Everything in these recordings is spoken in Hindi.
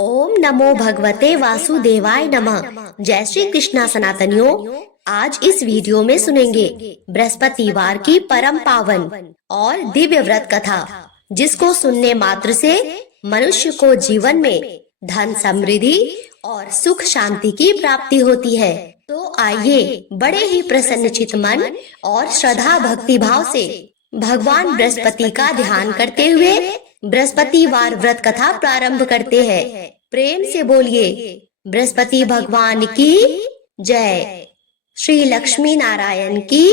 ओम नमो भगवते वासुदेवाय नमः। जय श्री कृष्णा सनातनियों। आज इस वीडियो में सुनेंगे बृहस्पतिवार की परम पावन और दिव्य व्रत कथा, जिसको सुनने मात्र से मनुष्य को जीवन में धन समृद्धि और सुख शांति की प्राप्ति होती है। तो आइए बड़े ही प्रसन्नचित मन और श्रद्धा भक्ति भाव से भगवान बृहस्पति का ध्यान करते हुए बृहस्पतिवार व्रत कथा प्रारंभ करते हैं। प्रेम से बोलिए बृहस्पति भगवान की जय। श्री लक्ष्मी नारायण की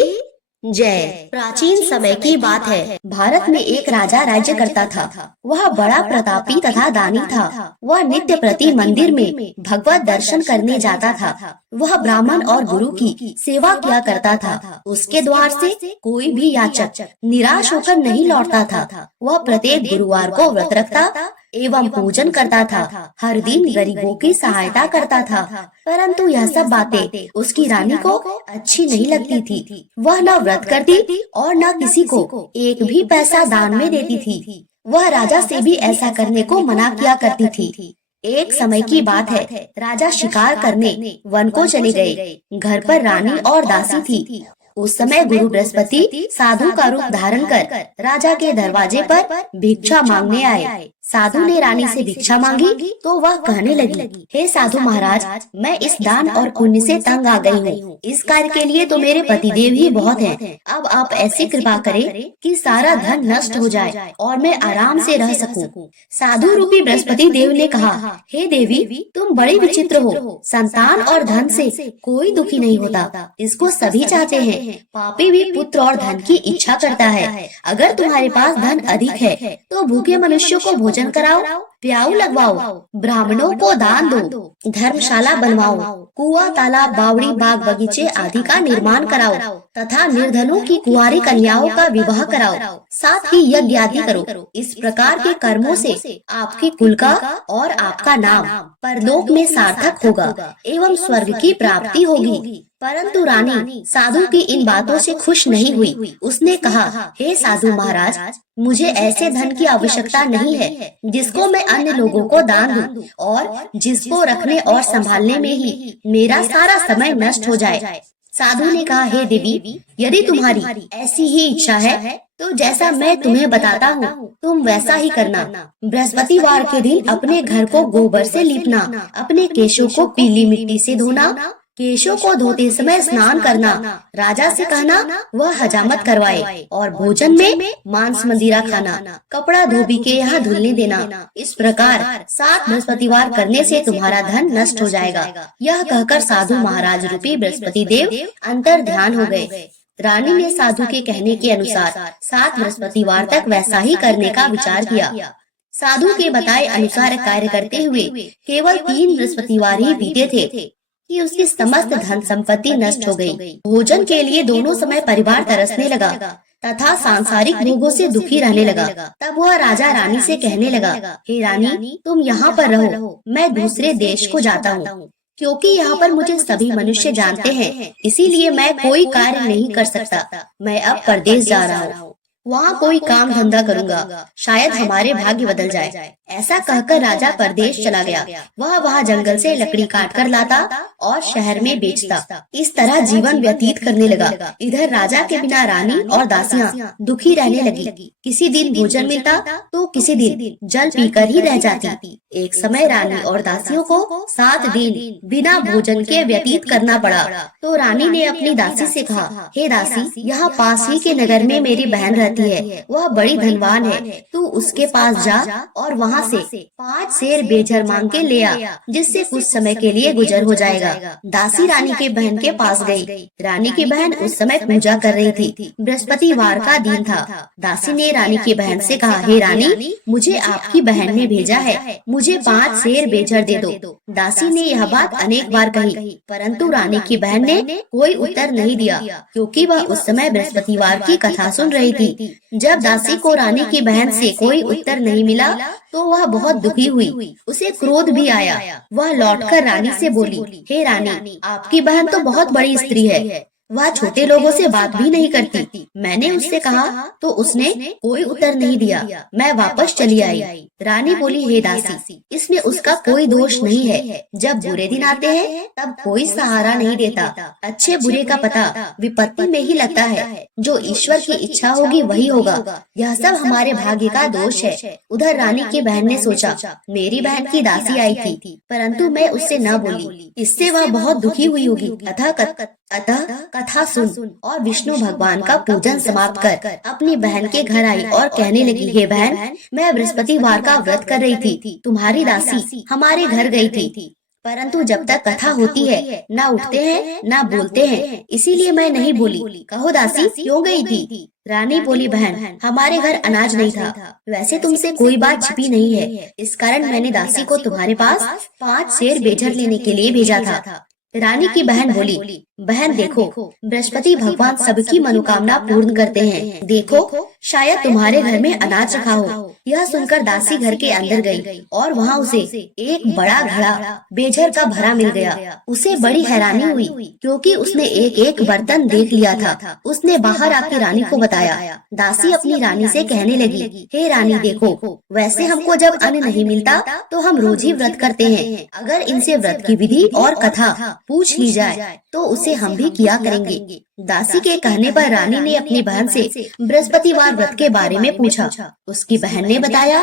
जय। प्राचीन समय की बात है। भारत में एक राजा राज्य करता था। वह बड़ा प्रतापी तथा दानी था। वह नित्य प्रति मंदिर में भगवत दर्शन करने जाता था। वह ब्राह्मण और गुरु की सेवा किया करता था। उसके द्वार से कोई भी याचक निराश होकर नहीं लौटता था। वह प्रत्येक गुरुवार को व्रत रखता एवं पूजन करता था। हर दिन गरीबों की सहायता करता था। परंतु यह सब बातें उसकी रानी को अच्छी नहीं लगती थी। वह न व्रत करती और न किसी को एक भी पैसा दान में देती थी। वह राजा से भी ऐसा करने को मना किया करती थी। एक समय की बात है। राजा शिकार करने वन को चले गए। घर पर रानी और दासी थी। उस समय गुरु बृहस्पति साधु का रूप धारण कर राजा के दरवाजे पर भिक्षा मांगने आए। साधु ने रानी से भिक्षा मांगी तो वह कहने लगी, हे साधु महाराज, मैं इस दान और पुण्य से तंग आ गई हूँ। इस कार्य के लिए तो मेरे पतिदेव ही बहुत हैं। अब आप ऐसी कृपा करें कि सारा धन नष्ट हो जाए और मैं आराम से रह सकूं। साधु रूपी बृहस्पति देव ने कहा, हे देवी, तुम बड़ी विचित्र हो। संतान और धन से कोई दुखी नहीं होता, इसको सभी चाहते हैं। पापी भी पुत्र और धन की इच्छा करता है। अगर तुम्हारे पास धन अधिक है तो भूखे मनुष्यों को भोजन कराओ, प्याऊ लगवाओ, ब्राह्मणों को दान दो, धर्मशाला बनवाओ, कुआं, तालाब, बावड़ी, बाग बगीचे आदि का निर्माण कराओ तथा निर्धनों की कुंवारी कन्याओं का विवाह कराओ। साथ ही यज्ञ आदि करो। इस प्रकार के कर्मों से आपके कुल का और आपका नाम परलोक में सार्थक होगा एवं स्वर्ग की प्राप्ति होगी। परंतु रानी साधु की इन बातों से खुश नहीं हुई। उसने कहा, हे साधु महाराज, मुझे ऐसे धन की आवश्यकता नहीं है जिसको मैं अन्य लोगों को दान दूं और जिसको रखने और संभालने में ही मेरा सारा समय नष्ट हो जाए। साधु ने कहा, हे देवी, यदि तुम्हारी ऐसी ही इच्छा है तो जैसा मैं तुम्हें बताता हूँ तुम वैसा ही करना। बृहस्पतिवार के दिन अपने घर को गोबर से लीपना, अपने केशों को पीली मिट्टी से धोना, केशों को धोते समय स्नान करना, राजा से कहना वह हजामत करवाए और भोजन में मांस मंदिरा खाना, कपड़ा धोबी के यहाँ धुलने देना। इस प्रकार 7 बृहस्पतिवार करने से तुम्हारा धन नष्ट हो जाएगा। यह कहकर साधु महाराज रूपी बृहस्पति देव अंतर ध्यान हो गए। रानी ने साधु के कहने के अनुसार 7 बृहस्पतिवार तक वैसा ही करने का विचार किया। साधु के बताए अनुसार कार्य करते हुए केवल 3 बृहस्पतिवार ही बीते थे कि उसकी समस्त धन संपत्ति नष्ट हो गई। भोजन के लिए दोनों समय परिवार तरसने लगा तथा सांसारिक भोगों से दुखी रहने लगा। तब वह राजा रानी से कहने लगा, हे रानी, तुम यहाँ पर रहो, मैं दूसरे देश को जाता हूँ, क्योंकि यहाँ पर मुझे सभी मनुष्य जानते हैं, इसीलिए मैं कोई कार्य नहीं कर सकता। मैं अब परदेश जा रहा हूँ, वहाँ कोई काम धंधा करूँगा, शायद हमारे भाग्य बदल जाए। ऐसा कहकर राजा परदेश चला गया। वह वहाँ जंगल से लकड़ी काट कर लाता और शहर में बेचता। इस तरह जीवन व्यतीत करने लगा। इधर राजा के बिना रानी और दासियां दुखी रहने लगी। किसी दिन भोजन मिलता तो किसी दिन जल पीकर ही रह जाती। एक समय रानी और दासियों को 7 दिन बिना भोजन के व्यतीत करना पड़ा। तो रानी ने अपनी दासी से कहा, हे दासी, यहाँ पास ही के नगर में मेरी बहन रहती है, वह बड़ी धनवान है, तू उसके पास जा और वहाँ से 5 सेर बेझर मांग के ले आ, जिससे कुछ समय के लिए गुजर हो जाएगा। दासी रानी के बहन के पास गई। रानी की बहन उस समय पूजा कर रही थी। बृहस्पतिवार का दिन था। दासी ने रानी की बहन से कहा, हे रानी, मुझे आपकी बहन ने भेजा है, मुझे 5 सेर बेझर दे दो। दासी ने यह बात अनेक बार कही, परंतु रानी की बहन ने कोई उत्तर नहीं दिया, क्योंकि वह उस समय बृहस्पतिवार की कथा सुन रही थी। जब दासी को रानी की बहन से कोई उत्तर नहीं मिला तो वह बहुत दुखी हुई। उसे क्रोध भी आया। वह लौटकर रानी से बोली, हे रानी, आपकी बहन तो बहुत बड़ी स्त्री है, वह छोटे लोगों से बात भी नहीं करती। मैंने उससे कहा तो उसने कोई उत्तर नहीं दिया। मैं वापस चली आई। रानी बोली, हे दासी, इसमें उसका कोई दोष नहीं है। जब बुरे दिन आते हैं तब कोई सहारा नहीं देता। अच्छे बुरे का पता विपत्ति में ही लगता है। जो ईश्वर की इच्छा होगी वही होगा। यह सब हमारे भाग्य का दोष है। उधर रानी की बहन ने सोचा, मेरी बहन की दासी आई थी, परंतु मैं उससे न बोली। इससे वह बहुत दुखी हुई होगी। अतः कथा सुन और विष्णु भगवान का पूजन समाप्त कर अपनी बहन के घर आई और कहने लगी, हे बहन, मैं बृहस्पतिवार का व्रत कर रही थी। तुम्हारी दासी हमारे घर गई थी, परंतु जब तक कथा होती है न उठते हैं न बोलते हैं, इसीलिए मैं नहीं बोली। कहो दासी, क्यों गई थी? रानी बोली, बहन, हमारे घर अनाज नहीं था। वैसे तुमसे कोई बात छिपी नहीं है, इस कारण मैंने दासी को तुम्हारे पास 5 सेर बेझर लेने के लिए भेजा था। रानी की बहन बोली, बहन देखो, बृहस्पति भगवान सबकी मनोकामना पूर्ण करते हैं। देखो, शायद तुम्हारे घर में अनाज रखा हो। यह सुनकर दासी घर के अंदर गई और वहाँ उसे एक बड़ा घड़ा बेझर का भरा मिल गया। उसे बड़ी हैरानी हुई क्योंकि उसने एक एक बर्तन देख लिया था। उसने बाहर आके रानी को बताया। दासी अपनी रानी से कहने लगी, हे रानी देखो, वैसे हमको जब अन्न नहीं मिलता तो हम रोज ही व्रत करते हैं। अगर इनसे व्रत की विधि और कथा पूछ ली जाए तो उसे हम भी किया करेंगे। दासी के कहने पर रानी ने अपनी बहन से बृहस्पतिवार व्रत के बारे में पूछा। उसकी बहन ने बताया,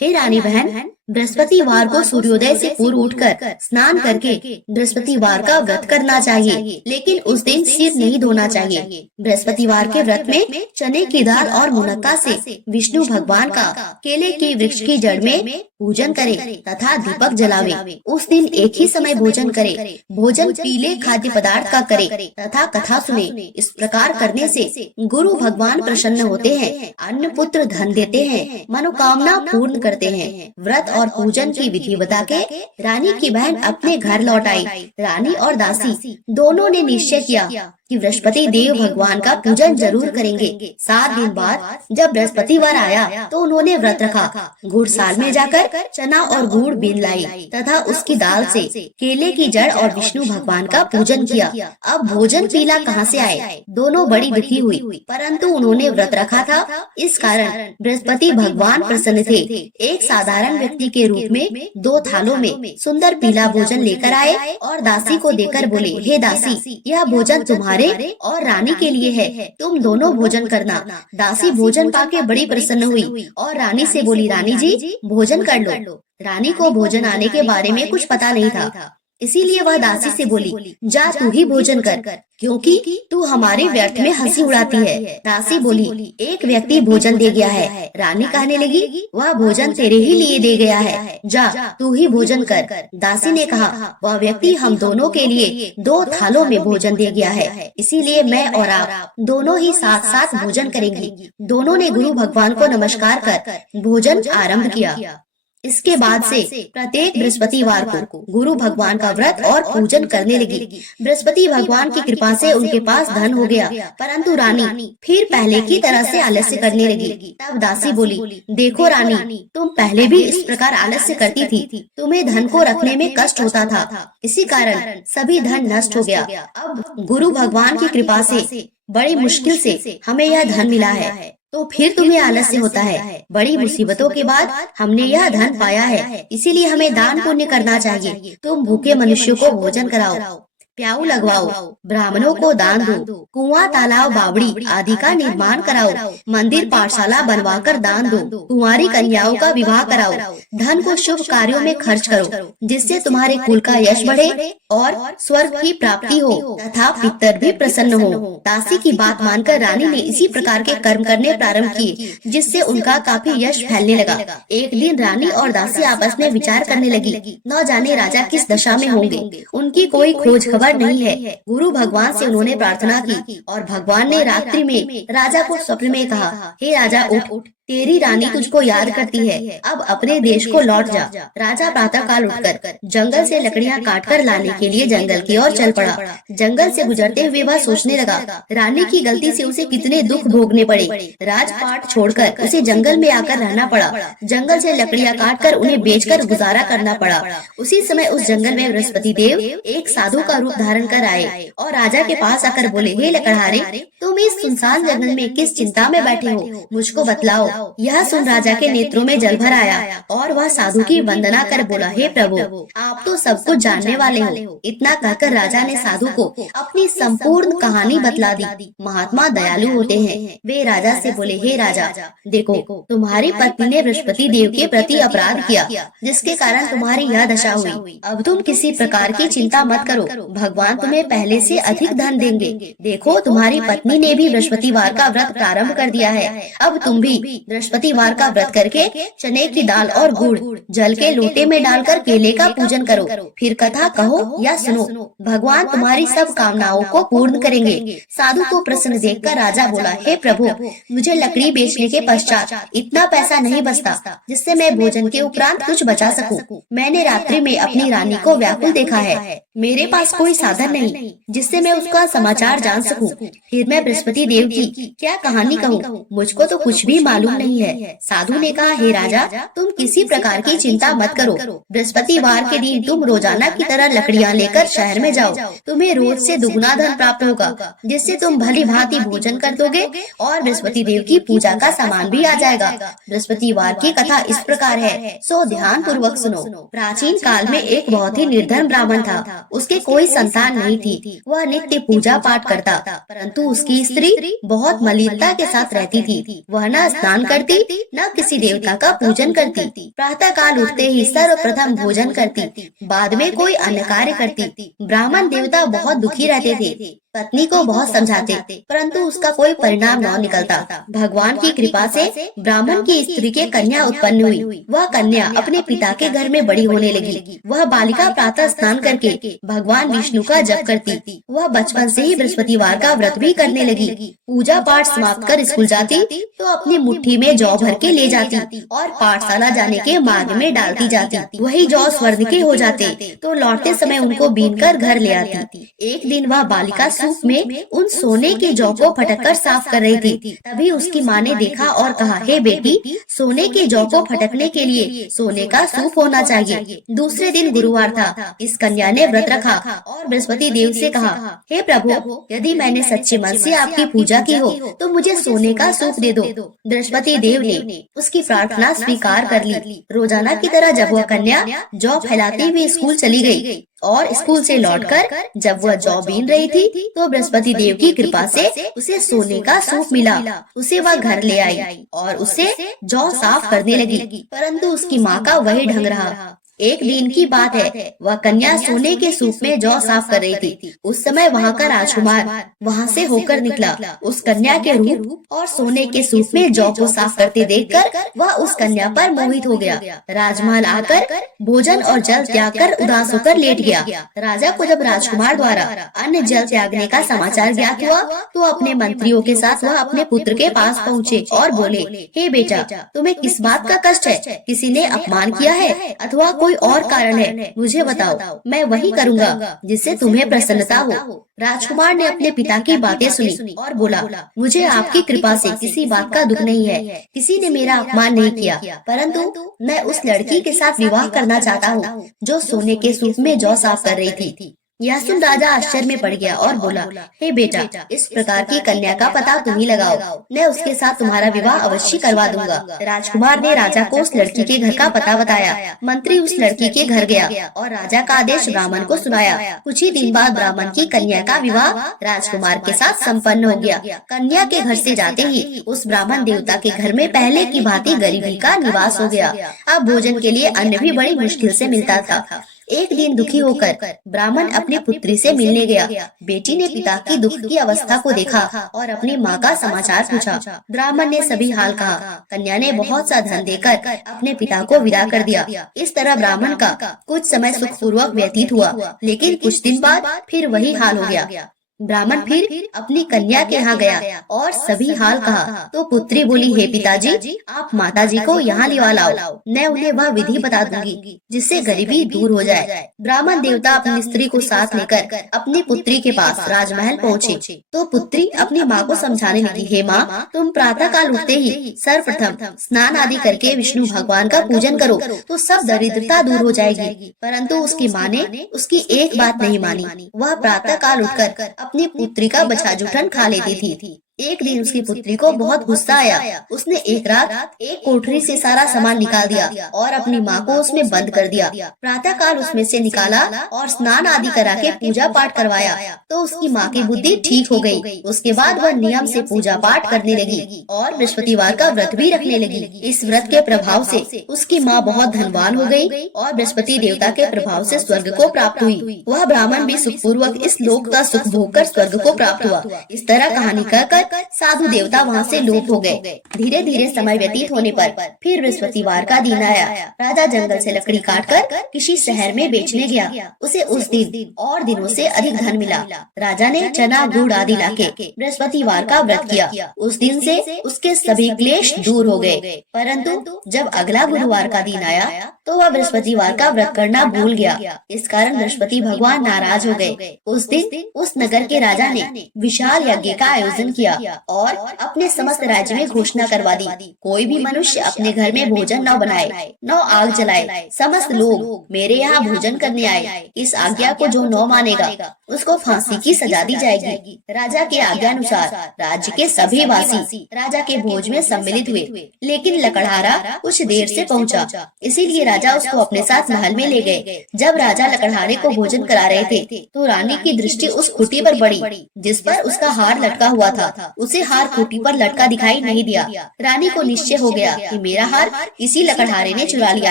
हे रानी बहन, बृहस्पतिवार को सूर्योदय से पूर्व उठकर स्नान करके बृहस्पतिवार का व्रत करना चाहिए, लेकिन उस दिन सिर नहीं धोना चाहिए। बृहस्पतिवार के व्रत में चने की दाल और मुनक्का से विष्णु भगवान का केले के वृक्ष की जड़ में पूजन करे तथा दीपक जलावे। उस दिन एक ही समय भोजन करे। भोजन पीले खाद्य पदार्थ का करे तथा कथा सुने। इस प्रकार करने से गुरु भगवान प्रसन्न होते हैं, अन्न पुत्र धन देते हैं, मनोकामना पूर्ण करते हैं। व्रत और पूजन की विधि बता के रानी की बहन अपने घर लौट आई। रानी और दासी दोनों ने निश्चय किया कि बृहस्पति देव भगवान का पूजन जरूर करेंगे। 7 दिन बाद जब बृहस्पतिवार आया तो उन्होंने व्रत रखा। गुड़साल में जाकर चना और गुड़ बीन लाई तथा उसकी दाल से केले की जड़ और विष्णु भगवान का पूजन किया। अब भोजन पीला कहाँ से आए? दोनों बड़ी दुखी हुई, परंतु उन्होंने व्रत रखा था, इस कारण बृहस्पति भगवान प्रसन्न थे। एक साधारण व्यक्ति के रूप में 2 थालों में सुंदर पीला भोजन लेकर आए और दासी को देकर बोले, हे दासी, यह भोजन तुम्हारे और रानी के लिए है, तुम दोनों भोजन करना। दासी भोजन पाके बड़ी प्रसन्न हुई और रानी से बोली, रानी जी भोजन कर लो। रानी को भोजन आने के बारे में कुछ पता नहीं था, इसीलिए वह दासी से बोली, जा तू ही भोजन कर, क्योंकि तू हमारे व्यर्थ में हंसी उड़ाती है। दासी बोली, एक व्यक्ति भोजन दे गया है। रानी कहने लगी, वह भोजन तेरे ही लिए दे गया है, जा तू ही भोजन कर। दासी ने कहा, वह व्यक्ति हम दोनों के लिए 2 थालों में भोजन दे गया है, इसीलिए मैं और आप दोनों ही साथ साथ भोजन करेंगे। दोनों ने गुरु भगवान को नमस्कार कर भोजन आरम्भ किया। इसके बाद से प्रत्येक बृहस्पतिवार को गुरु भगवान का व्रत और पूजन करने लगी। बृहस्पति भगवान की कृपा से उनके पास धन हो गया, परंतु रानी फिर पहले की तरह से आलस्य करने लगी। तब दासी बोली, देखो रानी, तुम पहले भी इस प्रकार आलस्य करती थी, तुम्हें धन को रखने में कष्ट होता था, इसी कारण सभी धन नष्ट हो गया। अब गुरु भगवान की कृपा से बड़ी मुश्किल से हमें यह धन मिला है, तो फिर तुम्हें आलस्य होता है। बड़ी मुसीबतों के बाद हमने यह धन पाया है, इसीलिए हमें दान पुण्य करना चाहिए। तुम भूखे मनुष्यों को भोजन कराओ, प्याऊ लगवाओ, ब्राह्मणों को दान दो, कुआं तालाब बावड़ी आदि का निर्माण कराओ, मंदिर पाठशाला बनवाकर दान दो, कुंवारी कन्याओं का विवाह कराओ, धन को शुभ कार्यों में खर्च करो, जिससे तुम्हारे कुल का यश बढ़े और स्वर्ग की प्राप्ति हो तथा पितर भी प्रसन्न हो। दासी की बात मानकर रानी ने इसी प्रकार के कर्म करने प्रारंभ किए, जिससे उनका काफी यश फैलने लगा। एक दिन रानी और दासी आपस में विचार करने लगी, न जाने राजा किस दशा में होंगे, उनकी कोई खोज खबर नहीं है। गुरु भगवान से उन्होंने प्रार्थना की और भगवान ने रात्रि में राजा को स्वप्न में कहा, हे राजा उठ, तेरी रानी तुझको याद करती है, अब अपने देश को लौट जा। राजा प्रातः काल उठकर जंगल से लकड़ियां काटकर लाने के लिए जंगल की ओर चल पड़ा। जंगल से गुजरते हुए वह सोचने लगा, रानी की गलती से उसे कितने दुख भोगने पड़े। राजपाट छोड़कर उसे जंगल में आकर रहना पड़ा। जंगल से लकड़ियां काटकर उन्हें बेचकर गुजारा करना पड़ा। उसी समय उस जंगल में बृहस्पति देव एक साधु का रूप धारण कर आए और राजा के पास आकर बोले, हे लकड़हारे, तुम इस सुनसान जंगल में किस चिंता में बैठे हो, मुझको बतलाओ। यह सुन राजा के नेत्रों में जल भर आया और वह साधु की वंदना कर बोला, हे प्रभु, आप तो सब कुछ जानने वाले हो। इतना कहकर राजा ने साधु को अपनी संपूर्ण कहानी बतला दी। महात्मा दयालु होते हैं। वे राजा से बोले, हे राजा, देखो, तुम्हारी पत्नी ने बृहस्पति देव के प्रति अपराध किया, जिसके कारण तुम्हारी यह दशा हुई। अब तुम किसी प्रकार की चिंता मत करो, भगवान तुम्हें पहले से अधिक धन देंगे। देखो, तुम्हारी पत्नी ने भी बृहस्पतिवार का व्रत प्रारंभ कर दिया है। अब तुम भी बृहस्पतिवार का व्रत करके चने की दाल और गुड़ जल के लोटे में डालकर केले का पूजन करो, फिर कथा कहो या सुनो, भगवान तुम्हारी सब कामनाओं को पूर्ण करेंगे। साधु को प्रसन्न देखकर राजा बोला, हे प्रभु, मुझे लकड़ी बेचने के पश्चात इतना पैसा नहीं बचता जिससे मैं भोजन के उपरांत कुछ बचा सकूं। मैंने रात्रि में अपनी रानी को व्याकुल देखा है। मेरे पास कोई साधन नहीं जिससे मैं उसका समाचार जान सकूं। फिर मैं बृहस्पति देव की क्या कहानी कहूँ, मुझको तो कुछ भी मालूम नहीं है। साधु ने कहा, हे राजा, तुम किसी प्रकार की चिंता मत करो। बृहस्पतिवार के दिन तुम रोजाना की तरह लकड़ियां लेकर शहर में जाओ। तुम्हें रोज से दुगुना धन प्राप्त होगा, जिससे तुम भली भांति भोजन कर दोगे और बृहस्पति देव की पूजा का सामान भी आ जाएगा। बृहस्पतिवार की कथा इस प्रकार है, सो ध्यान पूर्वक सुनो। प्राचीन काल में एक बहुत ही निर्धन ब्राह्मण था। उसके कोई संतान नहीं थी। वह नित्य पूजा पाठ करता, परंतु उसकी स्त्री बहुत मलिनता के साथ रहती थी। वह न स्नान करती, न किसी देवता का पूजन करती। प्रातः काल उठते ही सर्वप्रथम भोजन करती, बाद में कोई अन्य कार्य करती। ब्राह्मण देवता बहुत दुखी रहते थे। पत्नी को बहुत समझाते, परंतु उसका कोई परिणाम न निकलता। भगवान की कृपा से ब्राह्मण की स्त्री के कन्या उत्पन्न हुई। वह कन्या अपने पिता के घर में बड़ी होने लगी। वह बालिका प्रातः स्नान करके भगवान विष्णु का जप करती। वह बचपन से ही बृहस्पतिवार का व्रत भी करने लगी। पूजा पाठ समाप्त कर स्कूल जाती तो अपनी मुट्ठी में जौ भर के ले जाती और पाठशाला जाने के मार्ग में डालती जाती। वही जौ स्वर्ण के हो जाते तो लौटते समय उनको बीन कर घर ले आती। एक दिन वह बालिका सूप में उन सोने के जौ को फटककर साफ कर रही थी। तभी उसकी माँ ने देखा और कहा, हे बेटी, सोने के जौ को फटकने के लिए सोने का सूप होना चाहिए। दूसरे दिन गुरुवार था। इस कन्या ने व्रत रखा और बृहस्पति देव से कहा, हे प्रभु, यदि मैंने सच्चे मन से आपकी पूजा की हो तो मुझे सोने का सूप दे दो। बृहस्पति देव ने उसकी प्रार्थना स्वीकार कर ली। रोजाना की तरह जब वह कन्या जौ फैलाते हुए स्कूल चली गई और स्कूल से लौटकर जब वह जौ बीन रही थी तो बृहस्पति देव की कृपा से उसे सोने का सूप मिला। उसे वह घर ले आई और उसे जौ साफ करने लगी, परंतु उसकी माँ का वही ढंग रहा। एक दिन की बात है, वह कन्या सोने के सूप में जौ साफ कर रही थी। उस समय वहाँ का राजकुमार वहाँ से होकर निकला। उस कन्या के रूप और सोने के सूप में जौ को साफ करते देखकर वह उस कन्या पर मोहित हो गया। राजमहल आकर भोजन और जल त्याग कर उदास होकर लेट गया। राजा को जब राजकुमार द्वारा अन्न जल त्यागने का समाचार ज्ञात हुआ तो अपने मंत्रियों के साथ वह अपने पुत्र के पास पहुँचे और बोले, हे बेटा, तुम्हें किस बात का कष्ट है? किसी ने अपमान किया है अथवा कोई और कारण है? मुझे बताओ, मैं वही करूँगा जिससे तुम्हें प्रसन्नता हो। राजकुमार ने अपने पिता की बातें सुनी और बोला, मुझे आपकी कृपा से किसी बात का दुख नहीं है। किसी ने मेरा अपमान नहीं किया, परंतु मैं उस लड़की के साथ विवाह करना चाहता हूँ जो सोने के सूप में जौ साफ कर रही थी। यह सुन राजा आश्चर्य में पड़ गया और बोला, हे बेटा, इस प्रकार की कन्या का पता तुम ही लगाओ, मैं उसके साथ तुम्हारा विवाह अवश्य करवा दूंगा। राजकुमार ने राजा को उस लड़की के घर का पता बताया। मंत्री उस लड़की के घर गया और राजा का आदेश ब्राह्मण को सुनाया। कुछ ही दिन बाद ब्राह्मण की कन्या का विवाह राजकुमार के साथ संपन्न हो गया। कन्या के घर से जाते ही उस ब्राह्मण देवता के घर में पहले की भांति गरीबी का निवास हो गया। अब भोजन के लिए अन्न भी बड़ी मुश्किल से मिलता था। एक दिन दुखी होकर ब्राह्मण अपनी पुत्री से मिलने गया। बेटी ने पिता की दुख की अवस्था को देखा और अपनी माँ का समाचार पूछा। ब्राह्मण ने सभी हाल कहा। कन्या ने बहुत सा धन देकर अपने पिता को विदा कर दिया। इस तरह ब्राह्मण का कुछ समय सुखपूर्वक व्यतीत हुआ, लेकिन कुछ दिन बाद फिर वही हाल हो गया। ब्राह्मण फिर अपनी कन्या के यहाँ गया और सभी हाल कहा। तो पुत्री बोली, हे पिताजी, आप माताजी को यहाँ लिवा लाओ, मैं उन्हें वह विधि बता दूंगी जिससे गरीबी दूर हो जाए। ब्राह्मण देवता अपनी स्त्री को साथ लेकर अपनी पुत्री के पास राजमहल पहुँचे। तो पुत्री अपनी माँ को समझाने लगी, हे माँ, तुम प्रातः काल उठते ही सर्वप्रथम स्नान आदि करके विष्णु भगवान का पूजन करो तो सब दरिद्रता दूर हो जाएगी। परंतु उसकी माँ ने उसकी एक बात नहीं मानी। वह प्रातः काल उठकर अपनी पुत्री का बछा जूठन खा लेती थी। एक दिन उसकी पुत्री को बहुत गुस्सा आया। उसने एक रात एक कोठरी से सारा सामान निकाल दिया और अपनी माँ को उसमें बंद कर दिया। प्रातः काल उसमें से निकाला और स्नान आदि करा के पूजा पाठ करवाया तो उसकी माँ की बुद्धि ठीक हो गई। उसके बाद वह नियम से पूजा पाठ करने लगी और बृहस्पतिवार का व्रत भी रखने लगी। इस व्रत के प्रभाव से उसकी माँ बहुत धनवान हो गई और बृहस्पति देवता के प्रभाव से स्वर्ग को प्राप्त हुई। वह ब्राह्मण भी सुखपूर्वक इस लोक का सुख भोग कर स्वर्ग को प्राप्त हुआ। इस तरह कहानी कहकर साधु देवता वहाँ से लोप हो गए। धीरे धीरे समय व्यतीत होने पर फिर बृहस्पतिवार का दिन आया। राजा जंगल से लकड़ी काटकर किसी शहर में बेचने गया। उसे उस दिन और दिनों से अधिक धन मिला। राजा ने चना गुड़ आदि लाके बृहस्पतिवार का व्रत किया। उस दिन से उसके सभी क्लेश दूर हो गए। परंतु जब अगला गुरुवार का दिन आया तो वह बृहस्पतिवार का व्रत करना भूल गया। इस कारण बृहस्पति भगवान नाराज हो गए। उस दिन उस नगर के राजा ने विशाल यज्ञ का आयोजन किया और अपने समस्त राज्य में घोषणा करवा दी, कोई भी मनुष्य अपने घर में भोजन न बनाए, न आग जलाए। समस्त लोग मेरे यहाँ भोजन करने आए। इस आज्ञा को जो न मानेगा उसको फांसी की सजा दी जाएगी। राजा के आज्ञा अनुसार राज्य के सभी वासी राजा के भोज में सम्मिलित हुए, लेकिन लकड़हारा कुछ देर से पहुँचा, इसीलिए राजा उसको अपने साथ महल में ले गए। जब राजा लकड़हारे को भोजन करा रहे थे तो रानी की दृष्टि उस खूंटी पर पड़ी जिस पर उसका हार लटका हुआ था। उसे हार खूंटी पर लटका दिखाई नहीं दिया। रानी को निश्चय हो गया कि मेरा हार इसी लकड़हारे ने चुरा लिया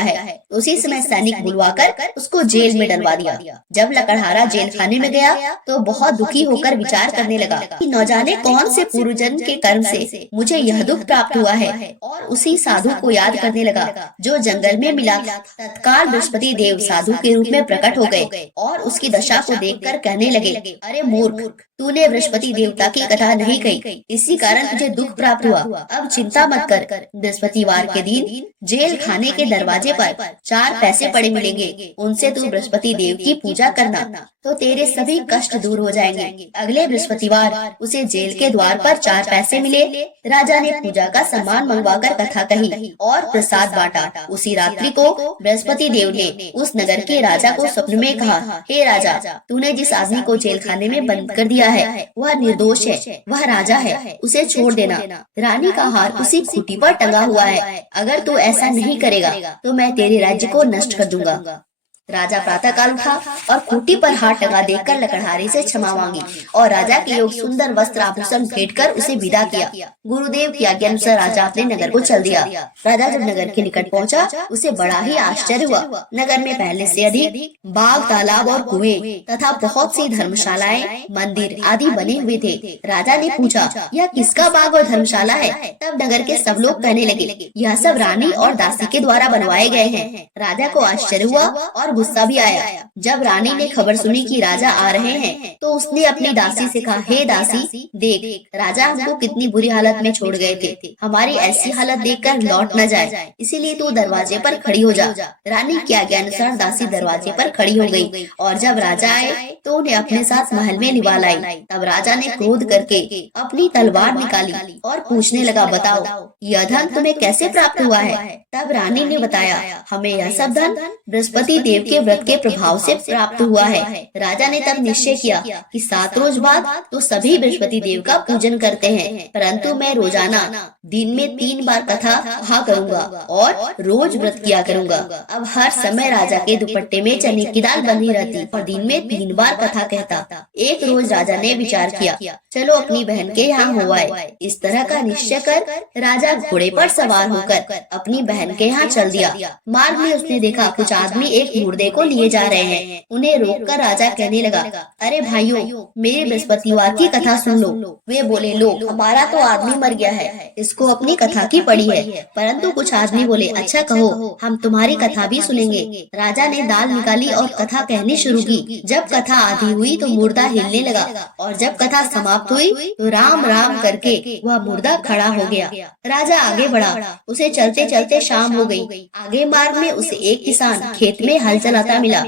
है। उसी समय सैनिक बुलवाकर उसको जेल में डलवा दिया। जब लकड़हारा जेल खाने में गया तो बहुत दुखी होकर विचार करने लगा कि न जाने कौन से पूर्वजन्म के कर्म से मुझे यह दुख प्राप्त हुआ है, और उसी साधु को याद करने लगा जो जंगल में मिला। तत्काल बृहस्पति देव साधु के रूप में प्रकट हो गए और उसकी दशा को देखकर कहने लगे, अरे मूर्ख, तूने बृहस्पति देवता की कथा नहीं कही, इसी कारण तुझे दुख प्राप्त हुआ। अब चिंता मत कर, बृहस्पतिवार के दिन जेल खाने के दरवाजे पर 4 पैसे पड़े मिलेंगे, उनसे तू बृहस्पति देव की पूजा करना तो तेरे सभी कष्ट दूर हो जाएंगे। अगले बृहस्पतिवार उसे जेल के द्वार पर 4 पैसे मिले। राजा ने पूजा का सामान मंगवाकर कथा कही और प्रसाद बांटा। उसी रात्रि को बृहस्पति देव ने उस नगर के राजा को स्वप्न में कहा, हे राजा, तूने जिस आदमी को जेल खाने में बंद कर दिया है वह निर्दोष है, वह राजा है, उसे छोड़ देना। रानी का हार उसी खूंटी पर टंगा हुआ है। अगर तू ऐसा नहीं करेगा तो मैं तेरे राज्य को नष्ट कर दूंगा। राजा प्रातः काल उठा और खूंटी पर हाथ टंगा देखकर लकड़हारे से क्षमा मांगी और राजा के योग सुंदर वस्त्र आभूषण भेंट कर उसे विदा किया। गुरुदेव की आज्ञा अनुसार राजा अपने नगर को चल दिया। राजा जब नगर के निकट पहुंचा उसे बड़ा ही आश्चर्य हुआ। नगर में पहले से अधिक बाग, तालाब और कुएं तथा बहुत सी धर्मशालाएं, मंदिर आदि बने हुए थे। राजा ने पूछा, यह किसका बाग और धर्मशाला है? तब नगर के सब लोग कहने लगे, यह सब रानी और दासी के द्वारा बनवाए गए हैं। राजा को आश्चर्य हुआ और गुस्सा भी आया। जब रानी ने खबर सुनी कि राजा आ रहे हैं तो उसने अपनी दासी से कहा, हे दासी, देख, राजा हमको कितनी बुरी हालत में छोड़ गए थे, हमारी ऐसी हालत देखकर लौट न जाए, इसीलिए तू दरवाजे पर खड़ी हो जा। रानी की आज्ञा अनुसार दासी दरवाजे पर खड़ी हो गई और जब राजा आए तो उन्हें अपने साथ महल में लिवा लाई। तब राजा ने क्रोध करके अपनी तलवार निकाली और पूछने लगा, बताओ यह धन तुम्हें कैसे प्राप्त हुआ है? तब रानी ने बताया, हमें यह सब धन बृहस्पति देव के व्रत के प्रभाव से प्राप्त हुआ है। राजा ने तब निश्चय किया कि 7 रोज बाद तो सभी बृहस्पति देव का पूजन करते हैं, परंतु मैं रोजाना दिन में 3 बार कथा कहा करूंगा और रोज व्रत किया करूंगा। अब हर समय राजा के दुपट्टे में चने की दाल बंधी रहती और दिन में 3 बार कथा कहता। एक रोज राजा ने विचार किया, चलो अपनी बहन के यहाँ हो आए। इस तरह का निश्चय कर राजा घोड़े पर सवार होकर अपनी बहन के यहाँ चल दिया। मार्ग में उसने देखा कुछ आदमी एक मुर्दे को लिए जा रहे हैं। उन्हें रोककर राजा कहने लगा, अरे भाइयों, मेरे बृहस्पतिवार की कथा सुन लो। वे बोले, लो, हमारा तो आदमी मर गया है, इसको अपनी कथा की पड़ी है। परंतु कुछ आदमी बोले, अच्छा कहो, हम तुम्हारी कथा भी सुनेंगे। राजा ने दाल निकाली और कथा कहनी शुरू की। जब कथा आधी हुई तो मुर्दा हिलने लगा और जब कथा समाप्त हुई तो राम राम करके वह मुर्दा खड़ा हो गया। राजा आगे बढ़ा। उसे चलते चलते शाम हो गई। आगे मार्ग में उसे एक किसान खेत में हल चलाता मिला।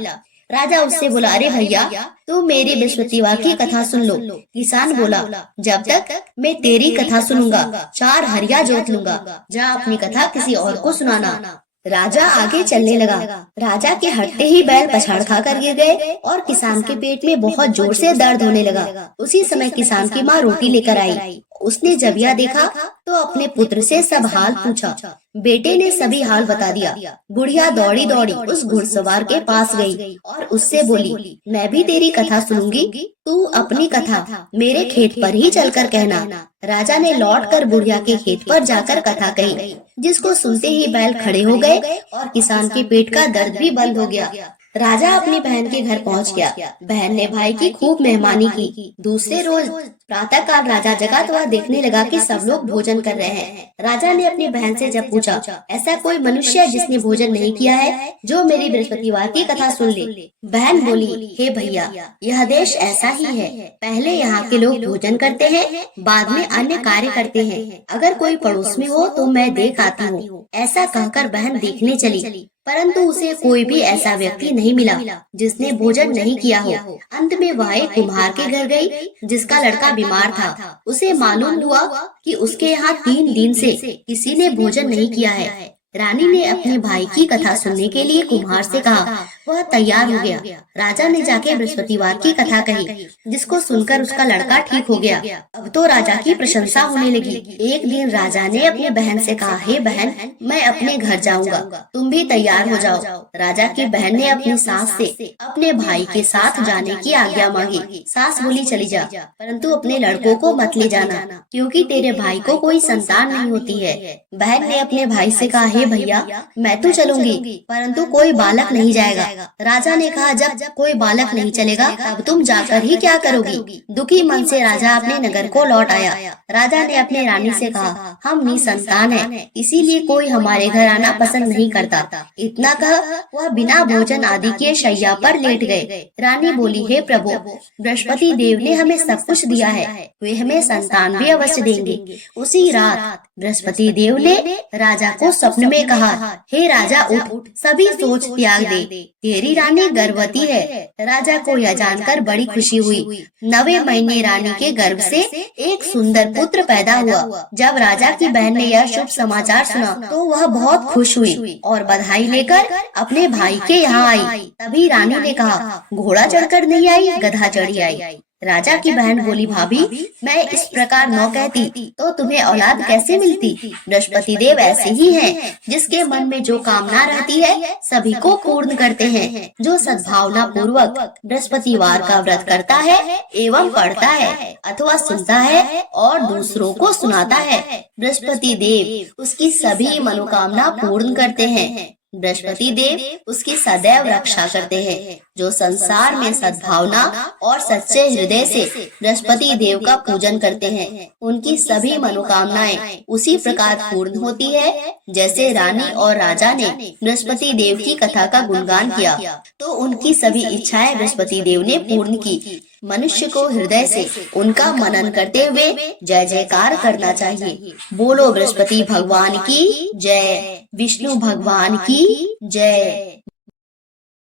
राजा उससे बोला, अरे भैया, तुम मेरी बृहस्पतिवार की कथा सुन लो। किसान बोला, जब तक मैं तेरी कथा सुनूंगा 4 हरिया जोत लूंगा। जा अपनी कथा किसी और को सुनाना। राजा आगे चलने लगा। राजा के हटते ही बैल पछाड़ खाकर गिर गए और किसान के पेट में बहुत जोर से दर्द होने लगा। उसी समय किसान की माँ रोटी लेकर आई। उसने जब यह देखा तो अपने पुत्र से सब हाल पूछा। बेटे ने सभी हाल बता दिया। बुढ़िया दौड़ी दौड़ी उस घुड़सवार के पास गई और उससे बोली, मैं भी तेरी कथा सुनूंगी, तू अपनी कथा मेरे खेत पर ही चलकर कहना। राजा ने लौटकर बुढ़िया के खेत पर जाकर कथा कही, जिसको सुनते ही बैल खड़े हो गए और किसान के पेट का दर्द भी बंद हो गया। राजा अपनी बहन के घर पहुंच गया। बहन ने भाई की खूब मेहमानी की। दूसरे रोज प्रातः काल राजा जगा तो वह देखने लगा कि सब लोग भोजन कर रहे हैं। राजा ने अपनी बहन से जब पूछा, ऐसा कोई मनुष्य है जिसने भोजन नहीं किया है, जो मेरी बृहस्पतिवार की कथा सुन ले। बहन बोली, हे भैया, यह देश ऐसा ही है। पहले यहाँ के लोग भोजन करते हैं, बाद में अन्य कार्य करते हैं। अगर कोई पड़ोस में हो तो मैं देख आती हूँ। ऐसा कहकर बहन देखने चली, परंतु उसे कोई भी ऐसा व्यक्ति नहीं मिला जिसने भोजन नहीं किया हो। अंत में वह एक कुम्हार के घर गई, जिसका लड़का बीमार था। उसे मालूम हुआ कि उसके यहाँ 3 दिन से किसी ने भोजन नहीं किया है। रानी ने अपने भाई की कथा सुनने के लिए कुम्हार से कहा। वह तैयार हो गया। राजा ने जाके बृहस्पतिवार की कथा कही, जिसको सुनकर उसका लड़का ठीक हो गया। अब तो राजा की प्रशंसा होने लगी। एक दिन राजा ने अपनी बहन से कहा, हे बहन, मैं अपने घर जाऊंगा, तुम भी तैयार हो जाओ। राजा की बहन ने अपनी सास से अपने भाई के साथ जाने की आज्ञा मांगी। सास बोली, चली जा, परंतु अपने लड़कों को मत ले जाना, क्योंकि तेरे भाई को कोई संतान नहीं होती है। बहन ने अपने भाई से कहा, हे भैया, मैं तो चलूंगी, परंतु कोई बालक नहीं जाएगा। राजा ने कहा, जब कोई बालक नहीं चलेगा तब तुम जाकर ही क्या करोगी। दुखी मन से राजा अपने नगर को लौट आया। राजा ने अपने रानी से कहा, हम निसंतान हैं, इसीलिए कोई हमारे घर आना पसंद नहीं करता। इतना कह वह बिना भोजन आदि के शैया पर लेट गए। रानी बोली, हे प्रभु, बृहस्पति देव ने हमें सब कुछ दिया है, वे हमें संतान भी अवश्य देंगे। उसी रात बृहस्पति देव ने राजा को स्वप्न में कहा, हे राजा, उठ, सभी सोच त्याग दे, तेरी रानी गर्भवती है। राजा को यह जानकर बड़ी खुशी हुई। 9वें महीने रानी के गर्भ से एक सुंदर पुत्र पैदा हुआ। जब राजा की बहन ने यह शुभ समाचार सुना तो वह बहुत खुश हुई और बधाई लेकर अपने भाई के यहाँ आई। तभी रानी ने कहा, घोड़ा चढ़कर नहीं आई, गधा चढ़ी आई। राजा की बहन बोली, भाभी, मैं इस प्रकार न कहती तो तुम्हें औलाद कैसे मिलती। बृहस्पति देव ऐसे ही हैं, जिसके मन में जो कामना रहती है सभी को पूर्ण करते हैं। जो सद्भावना पूर्वक बृहस्पतिवार का व्रत करता है एवं पढ़ता है अथवा सुनता है और दूसरों को सुनाता है, बृहस्पति देव उसकी सभी मनोकामना पूर्ण करते हैं। बृहस्पति देव उसकी सदैव रक्षा करते हैं। जो संसार में सद्भावना और सच्चे हृदय से बृहस्पति देव का पूजन करते हैं, उनकी सभी मनोकामनाएं उसी प्रकार पूर्ण होती है जैसे रानी और राजा ने बृहस्पति देव की कथा का गुणगान किया तो उनकी सभी इच्छाएं बृहस्पति देव ने पूर्ण की। मनुष्य को हृदय से उनका मनन करते हुए जय जयकार करना चाहिए। बोलो बृहस्पति भगवान की जय, विष्णु भगवान की जय।